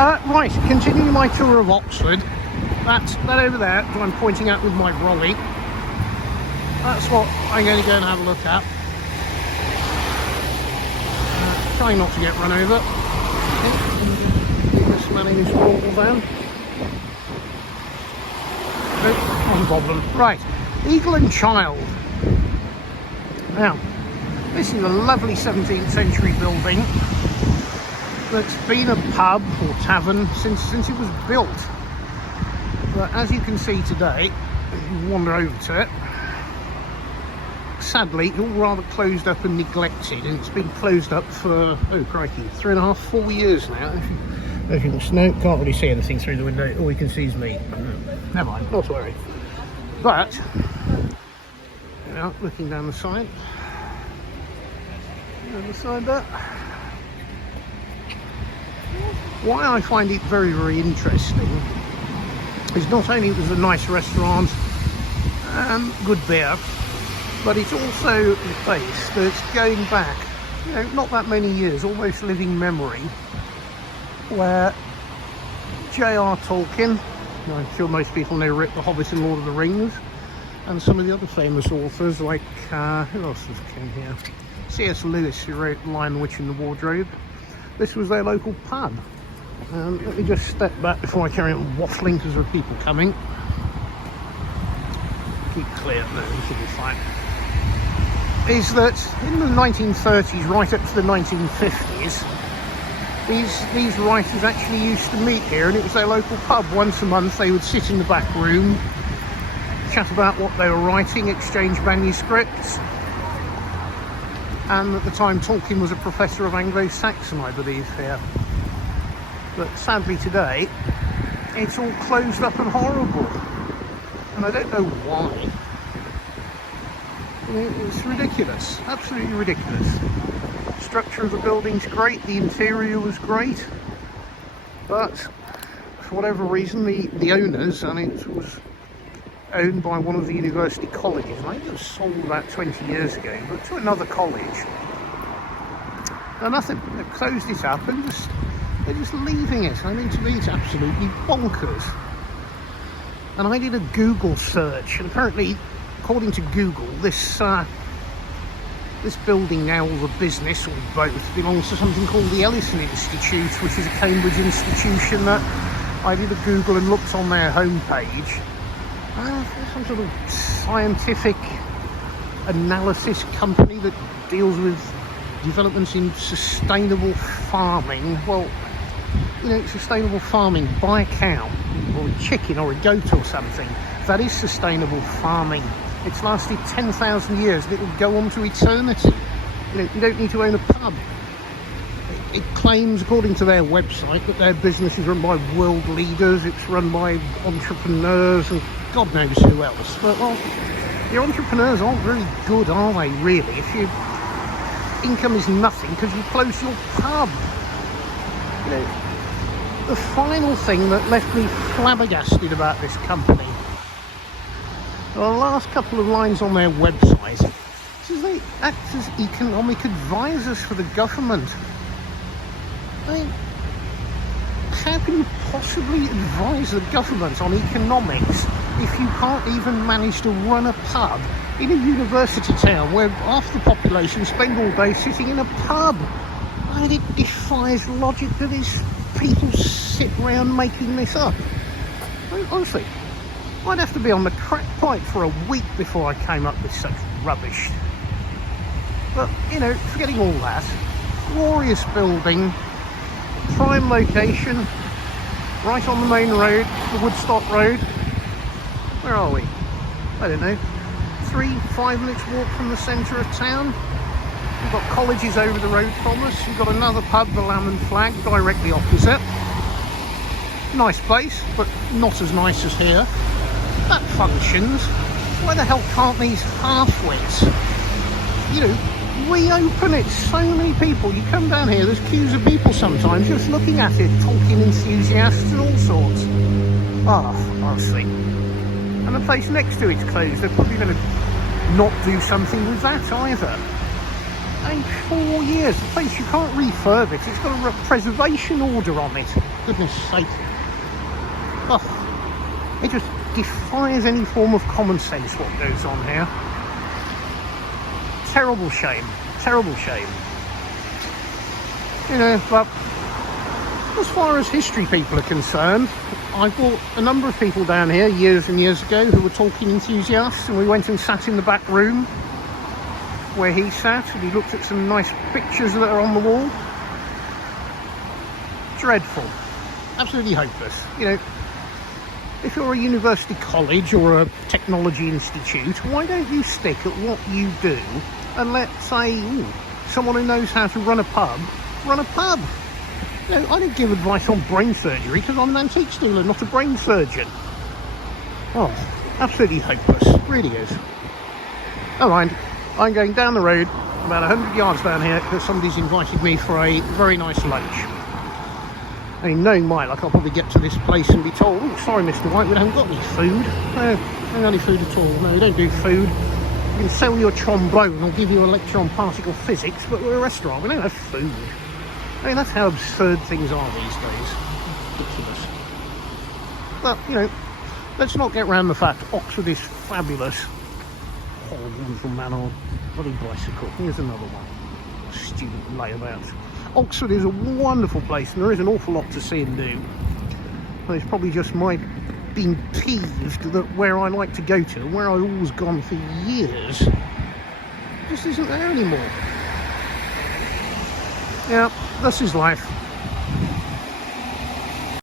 Right, continuing my tour of Oxford. That over there, that I'm pointing at with my brolly. That's what I'm going to go and have a look at. Trying not to get run over. This man in his small van. No problem. Right, Eagle and Child. Now, this is a lovely 17th century building that's been a pub or tavern since it was built. But as you can see today, if you wander over to it, sadly it's all rather closed up and neglected, and it's been closed up for, oh crikey, 3.5, 4 years now. If you can't really see anything through the window, all you can see is me. Never mind, not to worry. But, you know, looking down the side, there. Why I find it very, very interesting is not only it was a nice restaurant and good beer, but it's also a place that's going back, you know, not that many years, almost living memory, where J.R. Tolkien, I'm sure most people know The Hobbit and Lord of the Rings, and some of the other famous authors like, who else came here? C.S. Lewis, who wrote Lion, the Witch and the Wardrobe. This was their local pub. Let me just step back before I carry on waffling because there are people coming. Keep clear, no, this will be fine. Is that in the 1930s, right up to the 1950s, these writers actually used to meet here, and it was their local pub. Once a month they would sit in the back room, chat about what they were writing, exchange manuscripts. And at the time Tolkien was a professor of Anglo-Saxon, I believe, here. But sadly today, it's all closed up and horrible. And I don't know why. I mean, it's ridiculous, absolutely ridiculous. The structure of the building's great, the interior was great. But for whatever reason, the owners, I mean, it was owned by one of the university colleges, and I think it was sold about 20 years ago, but to another college. And nothing, they've closed it up and they're just leaving it. I mean, to me it's absolutely bonkers. And I did a Google search, and apparently, according to Google, this building now, or the business, or both, belongs to something called the Ellison Institute, which is a Cambridge institution that I did a Google and looked on their homepage. Some sort of scientific analysis company that deals with developments in sustainable farming. Well, you know, sustainable farming by a cow or a chicken or a goat or something, that is sustainable farming. It's lasted 10,000 years and it will go on to eternity. You know, you don't need to own a pub. It claims, according to their website, that their business is run by world leaders, it's run by entrepreneurs and God knows who else. But, well, your entrepreneurs aren't very good, are they, really? If your income is nothing because you close your pub. You know, the final thing that left me flabbergasted about this company, the last couple of lines on their website, says they act as economic advisors for the government. I mean, how can you possibly advise the government on economics if you can't even manage to run a pub in a university town where half the population spend all day sitting in a pub? I mean, it defies logic that these people sit around making this up. I mean, honestly, I'd have to be on the crack pipe for a week before I came up with such rubbish. But, you know, forgetting all that, glorious building, prime location, right on the main road, the Woodstock Road. Where are we? I don't know. 3-5 minutes walk from the centre of town. We've got colleges over the road from us. We've got another pub, the Lamb and Flag, directly opposite. Nice place, but not as nice as here. That functions. Why the hell can't these halfwits, you know, reopen it? So many people, you come down here, there's queues of people sometimes just looking at it, Tolkien enthusiasts and all sorts. Honestly. And the place next to it's closed. They're probably going to not do something with that either. And 4 years. The place, you can't refurb it. It's got a preservation order on it. Goodness sake. Oh, it just defies any form of common sense what goes on here. Terrible shame. Terrible shame. You know, but as far as history people are concerned, I brought a number of people down here years and years ago who were Tolkien enthusiasts, and we went and sat in the back room where he sat, and he looked at some nice pictures that are on the wall. Dreadful. Absolutely hopeless. You know, if you're a university college or a technology institute, why don't you stick at what you do and let, say, someone who knows how to run a pub. You know, I don't give advice on brain surgery because I'm an antiques dealer, not a brain surgeon. Oh, absolutely hopeless. Really is. Never mind. I'm going down the road, about 100 yards down here, because somebody's invited me for a very nice lunch. I mean, knowing my luck, I'll probably get to this place and be told, oh, sorry, Mr. White, we haven't got any food. No, don't got any food at all. No, we don't do food. We can sell you a trombone or give you a lecture on particle physics, but we're a restaurant. We don't have food. I mean, that's how absurd things are these days. Ridiculous. But, you know, let's not get round the fact Oxford is fabulous. Oh, wonderful man on a bloody bicycle. Here's another one. Student layabout. Oxford is a wonderful place, and there is an awful lot to see and do. And it's probably just my being peeved that where I like to go to, and where I've always gone for years, just isn't there anymore. Yeah, this is life.